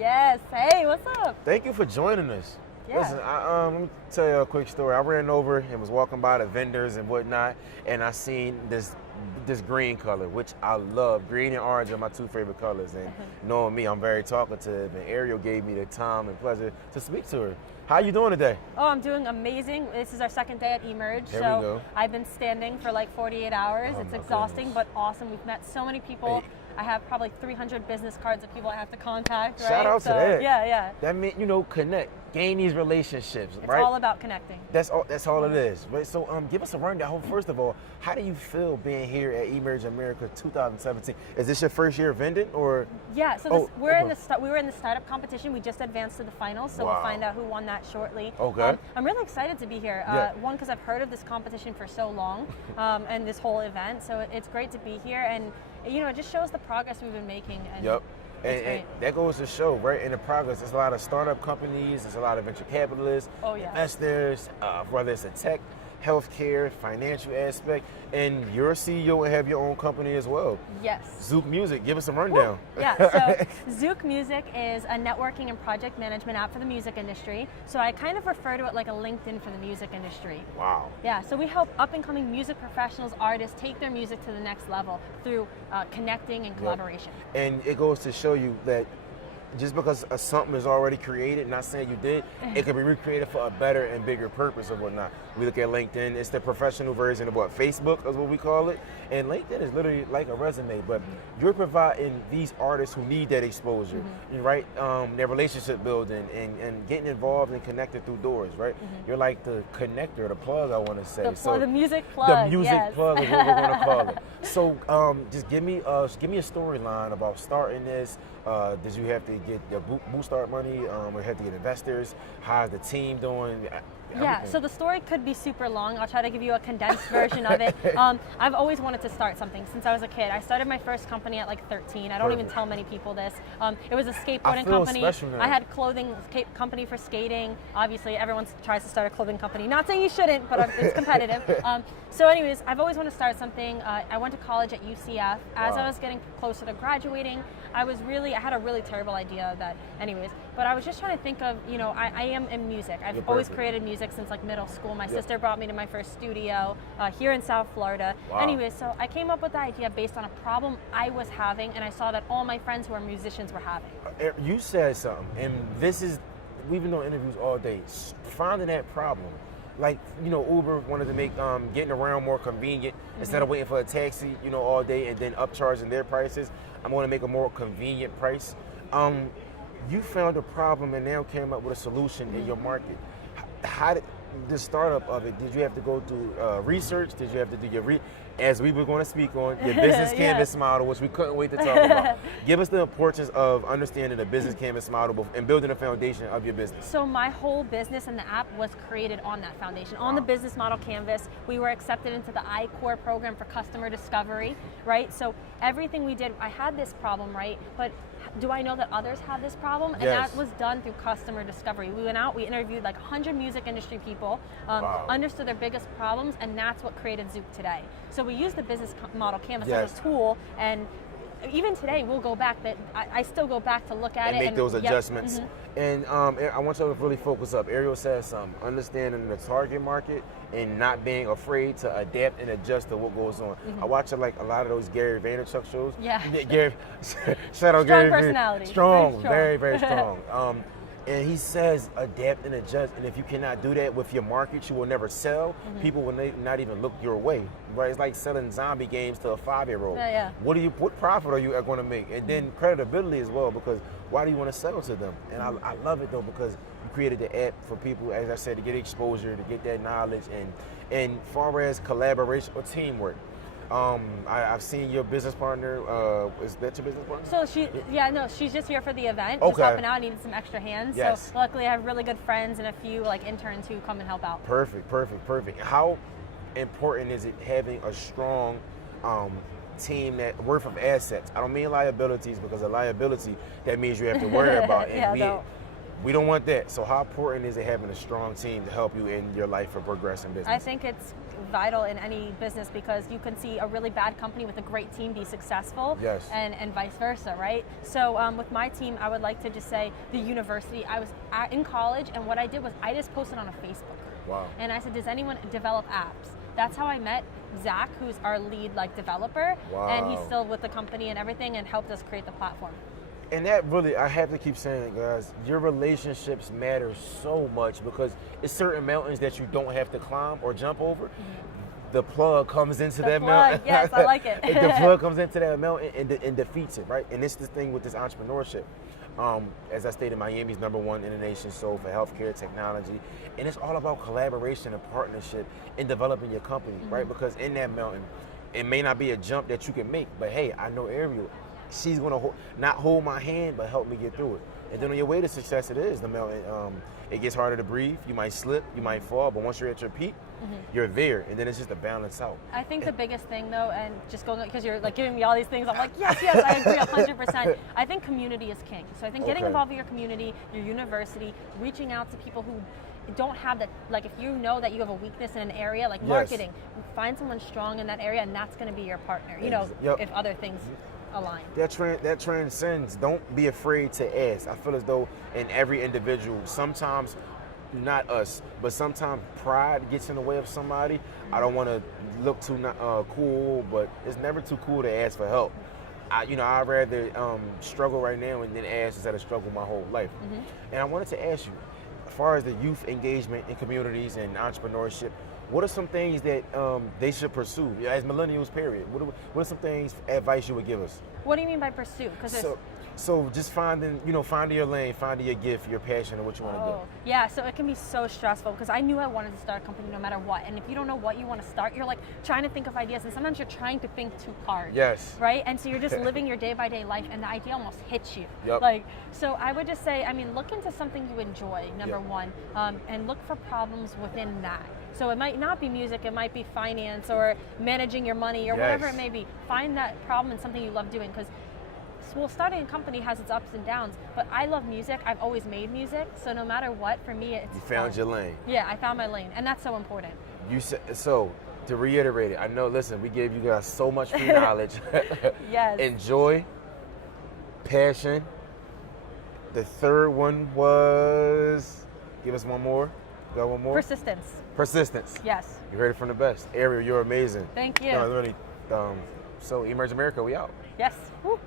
Yes. Hey, what's up? Thank you for joining us. Yeah. Listen, let me tell you a quick story. I ran over and was walking by the vendors and whatnot, and I seen this green color, which I love. Green and orange are my two favorite colors. And knowing me, I'm very talkative, and Arielle gave me the time and pleasure to speak to her. How you doing today? Oh, I'm doing amazing. This is our second day at eMerge. There we go. I've been standing for like 48 hours. Oh, it's my exhausting, goodness. but awesome. We've met so many people. Hey. I have probably 300 business cards of people I have to contact, right? Shout out to that. Yeah. That means, connect, gain these relationships, It's right? all about connecting. That's all it is, right? So give us a rundown. First of all, how do you feel being here at eMerge America 2017? Is this your first year vending, or? Yeah, so we were in the startup competition. We just advanced to the finals, so Wow. we'll find out who won that shortly. Okay. I'm really excited to be here. Yeah. One, because I've heard of this competition for so long, and this whole event, so it's great to be here, and it just shows the progress we've been making. And Yep. it's And great. that goes to show, right, in the progress, there's a lot of startup companies, there's a lot of venture capitalists, Oh, yeah. investors, whether it's a tech, healthcare, financial aspect, and you're a CEO and have your own company as well. Yes. ZUKE Music, give us a rundown. Yeah, so ZUKE Music is a networking and project management app for the music industry. So I kind of refer to it like a LinkedIn for the music industry. Wow. Yeah, so we help up-and-coming music professionals, artists, take their music to the next level through connecting and collaboration. And it goes to show you that just because something is already created, not saying you did, it can be recreated for a better and bigger purpose or whatnot. We look at LinkedIn, it's the professional version of what? Facebook is what we call it. And LinkedIn is literally like a resume, but you're providing these artists who need that exposure, right? Their relationship building and getting involved and connected through doors, right? You're like the connector, the plug, I want to say. The music plug. The music yes. plug is what we're going to call it. So just give me a storyline about starting this. Did you have to get your boot start money, or have to get investors? How's the team doing? Yeah, so the story could be super long. I'll try to give you a condensed version of it. I've always wanted to start something since I was a kid. I started my first company at like 13. I don't even tell many people this. It was a skateboarding company. Special now. I had clothing company for skating. Obviously, everyone tries to start a clothing company. Not saying you shouldn't, but it's competitive. So anyways, I've always wanted to start something. I went to college at UCF. As I was getting closer to graduating, I had a really terrible idea that, anyways, but I was just trying to think of, I am in music. I've always created music since like middle school. My sister brought me to my first studio here in South Florida. Wow. Anyways, so I came up with the idea based on a problem I was having, and I saw that all my friends who are musicians were having. You said something, and we've been doing interviews all day, finding that problem. Like, Uber wanted to make getting around more convenient. Instead of waiting for a taxi, all day and then upcharging their prices, I'm going to make a more convenient price. You found a problem and now came up with a solution in your market. How did the startup of it? Did you have to go through research? Did you have to do your as we were going to speak on your business canvas model, which we couldn't wait to talk about. Give us the importance of understanding the business canvas model and building a foundation of your business. So my whole business and the app was created on that foundation, on the business model canvas. We were accepted into the iCore program for customer discovery, right? So everything we did, I had this problem, right? But do I know that others have this problem? And Yes. that was done through customer discovery. We went out, we interviewed like 100 music industry people, understood their biggest problems, and that's what created ZUKE today. So we use the business model canvas as a tool, and even today we'll go back. I still go back to look at and it make those adjustments. And I want you to really focus up. Arielle says something, understanding the target market and not being afraid to adapt and adjust to what goes on. I watch a lot of those Gary Vaynerchuk shows. Yeah. Gary, shout out Strong Gary. personality. Strong, very, very strong. And he says adapt and adjust, and if you cannot do that with your market, you will never sell. People will not even look your way, right? It's like selling zombie games to a 5-year-old. Yeah. What profit are you going to make? And then credibility as well, because why do you want to sell to them? And I love it though, because you created the app for people, as I said, to get exposure, to get that knowledge, and far as collaboration or teamwork. I've seen your business partner. Is that your business partner? So she's just here for the event. Okay. Just helping out. I needed some extra hands. Yes. So luckily I have really good friends and a few interns who come and help out. Perfect. How important is it having a strong team that worth of assets? I don't mean liabilities, because a liability, that means you have to worry about. And We don't want that. So how important is it having a strong team to help you in your life for progressing business? I think it's vital in any business because you can see a really bad company with a great team be successful, yes, and vice versa, right? So with my team, I would like to just say the university. I was in college, and what I did was I just posted on a Facebook group. Wow. And I said, does anyone develop apps? That's how I met Zach, who's our lead developer, wow, and he's still with the company and everything, and helped us create the platform. And that really, I have to keep saying it, guys, your relationships matter so much because it's certain mountains that you don't have to climb or jump over. Mm-hmm. The plug comes into that mountain. Yes, I like it. The plug comes into that mountain and defeats it, right? And it's the thing with this entrepreneurship. As I stated, Miami's #1 in the nation sold for healthcare technology. And it's all about collaboration and partnership in developing your company, mm-hmm, right? Because in that mountain, it may not be a jump that you can make, but hey, I know Arielle. She's gonna not hold my hand, but help me get through it. And then on your way to success, it is the mountain. It gets harder to breathe. You might slip, you might fall, but once you're at your peak, mm-hmm, you're there, and then it's just a balance out. I think the biggest thing, though, and just going because you're giving me all these things, I'm like, yes, I agree 100%. I think community is king. So I think getting involved in your community, your university, reaching out to people who don't have that, if you know that you have a weakness in an area, like marketing, find someone strong in that area, and that's going to be your partner. If other things align. That transcends. Don't be afraid to ask. I feel as though in every individual, sometimes, not us, but sometimes pride gets in the way of somebody. I don't want to look too cool, but it's never too cool to ask for help. I'd rather struggle right now and then ask instead of struggle my whole life. Mm-hmm. And I wanted to ask you, as far as the youth engagement in communities and entrepreneurship, what are some things that they should pursue as millennials? Period. What are some things, advice you would give us? What do you mean by pursue? So just finding your lane, finding your gift, your passion, and what you want to do. Yeah, so it can be so stressful because I knew I wanted to start a company no matter what. And if you don't know what you want to start, you're trying to think of ideas, and sometimes you're trying to think too hard. Yes. Right? And so you're just living your day-by-day life, and the idea almost hits you. Yep. So I would just say, look into something you enjoy, number one, and look for problems within that. So it might not be music, it might be finance or managing your money or whatever it may be. Find that problem in something you love doing because starting a company has its ups and downs, but I love music. I've always made music, so no matter what, for me, it's You found your lane. Yeah, I found my lane, and that's so important. So, to reiterate it, I know, listen, we gave you guys so much free knowledge. Yes. Enjoy, passion. The third one was, give us one more. Got one more? Persistence. Yes. You heard it from the best. Arielle, you're amazing. Thank you. No, really. So, Emerge America, we out. Yes. Woo.